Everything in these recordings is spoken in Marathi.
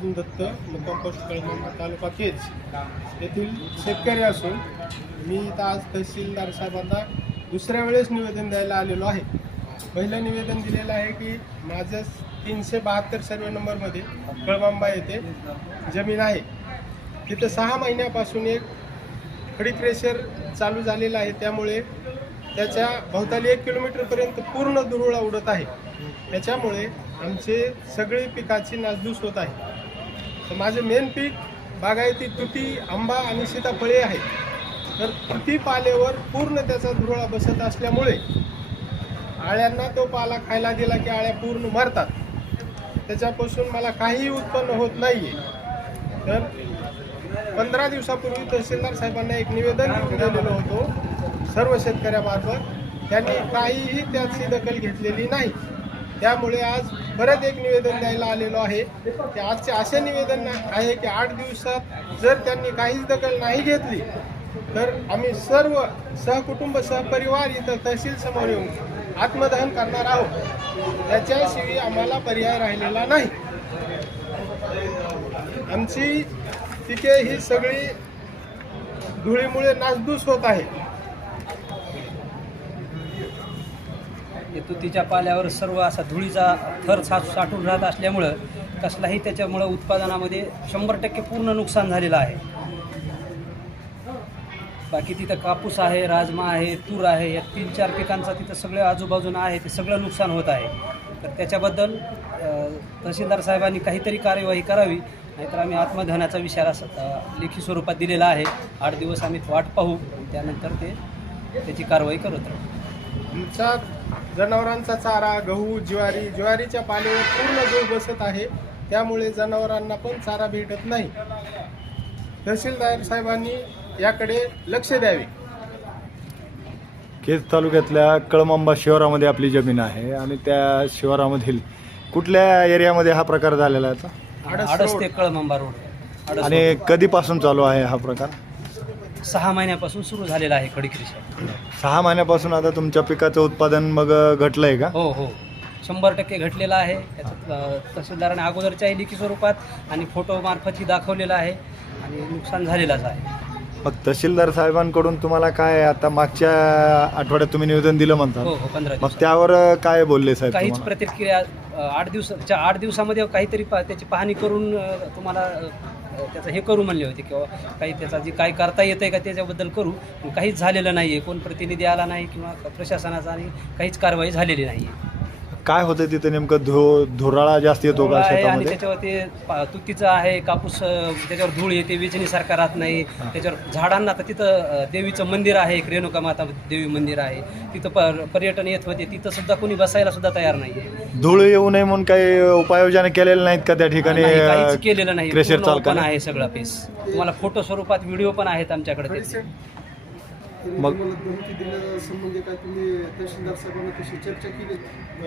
अर्जुन दत्त मुक्काम पोस्ट तालुका केज येथील शेतकरी असून मी इथं आज तहसीलदार साहेबांना दुसऱ्या वेळेस निवेदन द्यायला आलेलो आहे. पहिलं निवेदन दिलेलं आहे की माझं तीनशे बहात्तर सर्वे नंबरमध्ये कळमांबा येथे जमीन आहे. तिथं सहा महिन्यापासून एक खडी प्रेशर चालू झालेलं आहे. त्यामुळे त्याच्या भोवताली एक किलोमीटरपर्यंत पूर्ण दुरुळा उडत आहे. त्याच्यामुळे आमचे सगळे पिकाची नासधूस होत आहे. तर माझे मेन पीक बागायती तुती आंबा आणि सीताफळे आहे. तर तुती पाल्यावर पूर्ण त्याचा धुरळा बसत असल्यामुळे आळ्यांना तो पाला खायला दिला की आळ्या पूर्ण मरतात. त्याच्यापासून मला काहीही उत्पन्न होत नाही आहे तर पंधरा दिवसापूर्वी तहसीलदार साहेबांना एक निवेदन दिलेलं होतो. सर्व शेतकऱ्यामार्फत. त्यांनी काहीही त्याची दखल घेतलेली नाही. त्यामुळे आज परत एक निवेदन द्यायला आलेलो आहे. की आजचे असे निवेदन आहे की आठ दिवसात जर त्यांनी काहीच दखल नाही घेतली तर आम्ही सर्व सहकुटुंब सहपरिवार इथं तहसील समोर येऊन आत्मदहन करणार आहोत. त्याच्याशिवाय आम्हाला पर्याय राहिलेला नाही. आमची पिके ही सगळी धुळीमुळे नासधूस होत आहे. हे तुतीच्या पाल्यावर सर्व असा धुळीचा थर सा साठून राहत असल्यामुळं कसलाही त्याच्यामुळं उत्पादनामध्ये शंभर टक्के पूर्ण नुकसान झालेलं आहे. बाकी तिथं कापूस आहे राजमा आहे तूर आहे या तीन चार पिकांचा तिथं सगळं आजूबाजूनं आहे ते सगळं नुकसान होत आहे. तर त्याच्याबद्दल तहसीलदार साहेबांनी काहीतरी कार्यवाही करावी नाहीतर आम्ही आत्मधनाचा विचार लेखी स्वरूपात दिलेला आहे. आठ दिवस आम्ही वाट पाहू त्यानंतर ते त्याची कारवाई करत राहू. आमचा जनावरांचा चारा गहू ज्वारी ज्वारीच्या पाल्यावर पूर्ण जोर बसत आहे त्यामुळे जनावरांना पण चारा भेटत नाही तहसीलदार साहेबांनी याकडे लक्ष द्यावे केज तालुक्यातल्या कळमांबा शिवारामध्ये आपली जमीन आहे आणि त्या शिवारामधील कुठल्या एरियामध्ये हा प्रकार झालेला आहे आता? आडस रोड. ते कळमंबा रोड आडस आणि कधीपासून चालू आहे हा प्रकार. सहा महिन्यापासून सुरू झालेला आहे खडीकृषी सहा महिन्यापासून आता तुमच्या पिकाचं उत्पादन मग घटलंय का? हो हो. शंभर टक्के घटलेला आहे. त्याच्यात अ, तहसीलदाराने अगोदरच्याही लिखी स्वरूपात आणि फोटो मार्फतही दाखवलेला आहे आणि नुकसान झालेलंच आहे. मग तहसीलदार साहेबांकडून तुम्हाला काय आता मागच्या आठवड्यात तुम्ही निवेदन दिलं हो म्हणता हो पंधरा मग त्यावर काय बोलले साहेब काहीच तुम्हाला? प्रतिक्रिया अ, आठ दिवसाच्या आठ दिवसामध्ये काहीतरी पा- त्याची पाहणी करून अ, तुम्हाला अ, त्याचं हे करू म्हणले होते किंवा काही त्याचा जे काय करता येतं आहे का त्याच्याबद्दल करू काहीच झालेलं नाही आहे कोण प्रतिनिधी आला नाही किंवा प्रशासनाचा आणि काहीच कारवाई झालेली नाही आहे काय होतं तिथे नेमकं? धु धुराळा जास्त येतो का आहे आणि शेतामध्ये? त्याच्यावर ते पा- तुतीचं आहे कापूस अ, त्याच्यावर धूळ येते वेचणीसारखा राहत नाही. त्याच्यावर झाडांना तर तिथं अ, देवीचं मंदिर आहे एक रेणुका माता देवी मंदिर आहे. तिथं पर पर्यटन येत होते. तिथं सुद्धा कोणी बसायला सुद्धा तयार नाही धूळ येऊ नये म्हणून काही उपाययोजना केलेल्या नाहीत का त्या ठिकाणी नाही, काहीच अं, केलेलं नाही. क्रेशर पूर्ण open? आहे सगळा पीस तुम्हाला फोटो स्वरूपात व्हिडिओ पण आहेत आमच्याकडे त्याचे. मग संबंधी काय तुम्ही तहसीलदार साहेबांना कशी चर्चा केली?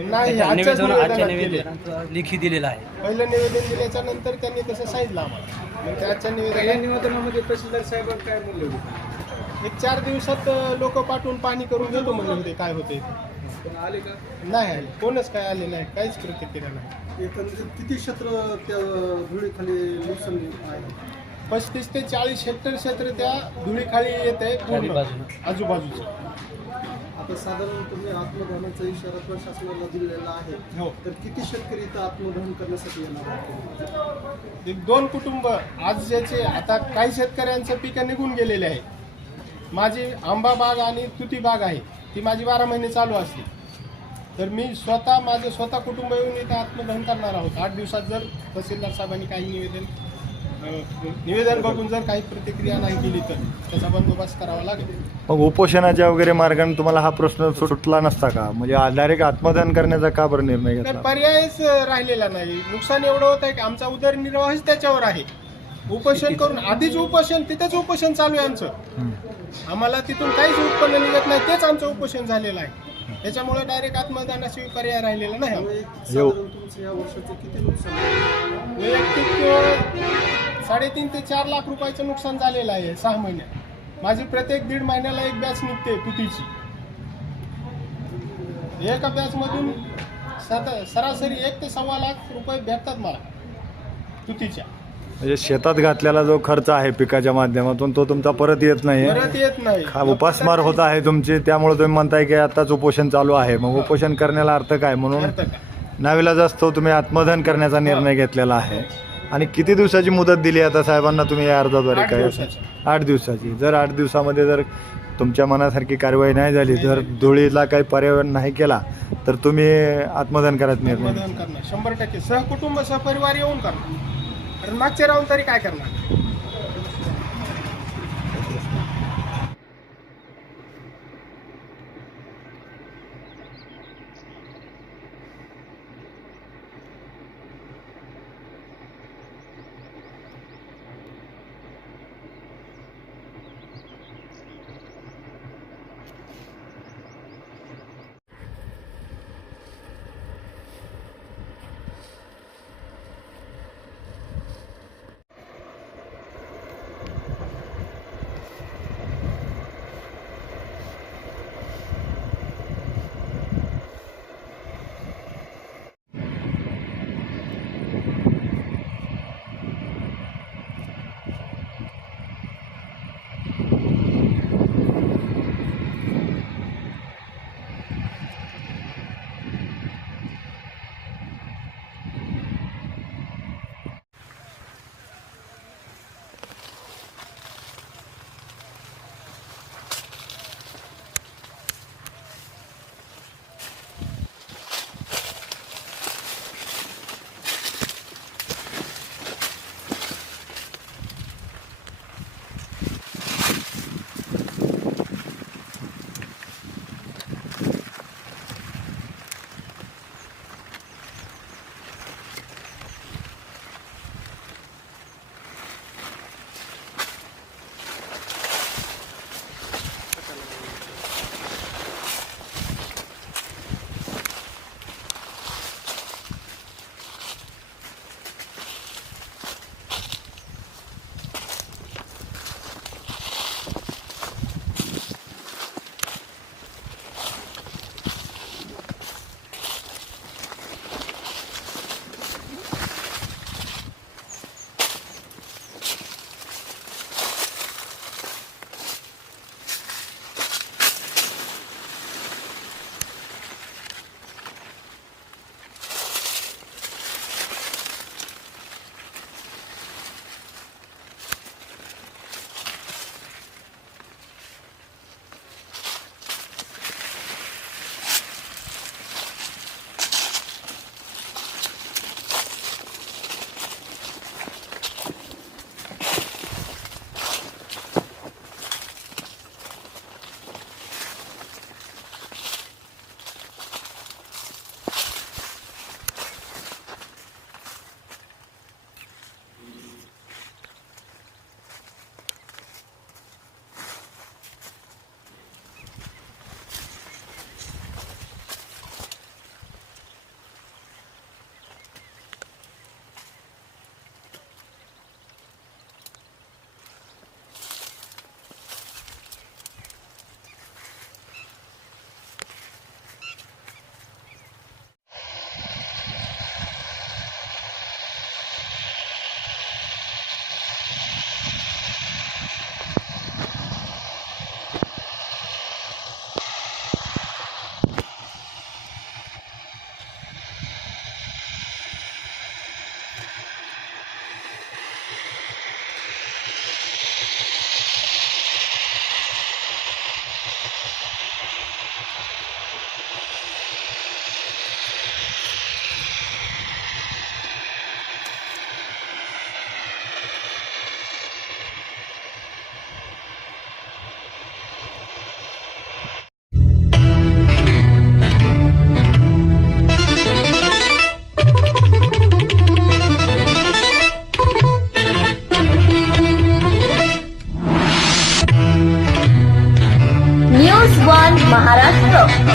नाही आजच्याच निवेदन आजच्या निवेदनात केले. निवेदनात लेखी दिलेला आहे. पहिलं निवेदन दिल्याच्या नंतर त्यांनी तसं सांगितलं आम्हाला. मग त्याच्या पहिल्या निवेदनात निवेदनामध्ये तहसीलदार साहेबांना काय म्हणले होते? एक चार दिवसात लोक पाठवून पाणी करून देतो म्हणले होते काय होते. पण आले का? नाही आले. कोणच काय आले नाही काहीच प्रतिक्रिया नाही. एकंदरीत किती क्षेत्र त्या धुळीखाली नुकसान आहे? पस्तीस ते चाळीस हेक्टर क्षेत्र त्या धुळीखाली येत आहे पूर्ण. आजूबाजूचं. आता साधारण तुम्ही आत्मदहनाचा इशारा प्रशासनाला दिलेला आहे. हो. तर किती शेतकरी इथं आत्मदहन करण्यासाठी येणार आहेत? एक दोन कुटुंब आज ज्याचे आता काही शेतकऱ्यांचं पिकं निघून गेलेले आहे. माझी आंबा बाग आणि तुती बाग आहे ती माझी बारा महिने चालू असते. तर मी स्वतः माझं स्वतः कुटुंब येऊन इथं आत्मदहन करणार आहोत. आठ दिवसात जर तहसीलदार साहेबांनी काही निवेदन निवेदन बघून जर काही प्रतिक्रिया नाही दिली तर त्याचा बंदोबस्त करावा लागेल. मग उपोषणाच्या वगैरे मार्गाने तुम्हाला हा प्रश्न सुटला नसता का? म्हणजे डायरेक्ट आत्मदान करण्याचा का बरं निर्णय तर घेतला पर्यायच राहिलेला नाही. नुकसान एवढं होत आहे की आमचा उदरनिर्वाहच त्याच्यावर आहे. उपोषण करून आधीच उपोषण तिथेच उपोषण चालू आहे आमचं. हं. आम्हाला तिथून काहीच उत्पन्न निघत नाही तेच आमचं उपोषण झालेलं आहे. त्याच्यामुळे डायरेक्ट आत्मदानाशिवाय पर्याय राहिलेला नाही त्यामुळे आम्हाला. एक साधारण तुमचं या वर्षाचं किती नुकसान? वैयक्तिक अं, साडेतीन ते चार लाख रुपयाचं नुकसान झालेलं आहे सहा महिन्यात. माझी प्रत्येक दीड महिन्याला एक बॅच निघते तुतीची एका बॅचमधून सात सरासरी एक ते सव्वा लाख रुपये भेटतात मला तुतीच्या. म्हणजे शेतात घातलेला जो खर्च आहे पिकाच्या माध्यमातून तो तुमचा परत येत नाही परत येत नाही. हा उपासमार होत आहे तुमची त्यामुळे तुम्ही म्हणताय की आताच उपोषण चालू आहे. मग उपोषण करण्याला अर्थ काय? म्हणून? नाविलाज असतो तुम्ही आत्मदहन करण्याचा निर्णय घेतलेला आहे. आणि किती दिवसाची मुदत दिली आता साहेबांना तुम्ही या अर्जाद्वारे? काय. आठ दिवसाची. जर आठ दिवसामध्ये जर तुमच्या मनासारखी कारवाई नाही झाली तर धुळीला काही पर्यावरण नाही केला तर तुम्ही करायचा निर्णय मतदान करणार. शंभर टक्के. सहकुटुंब सहपरिवार येऊन करणार. कारण मागचे राहून तरी काय करणार?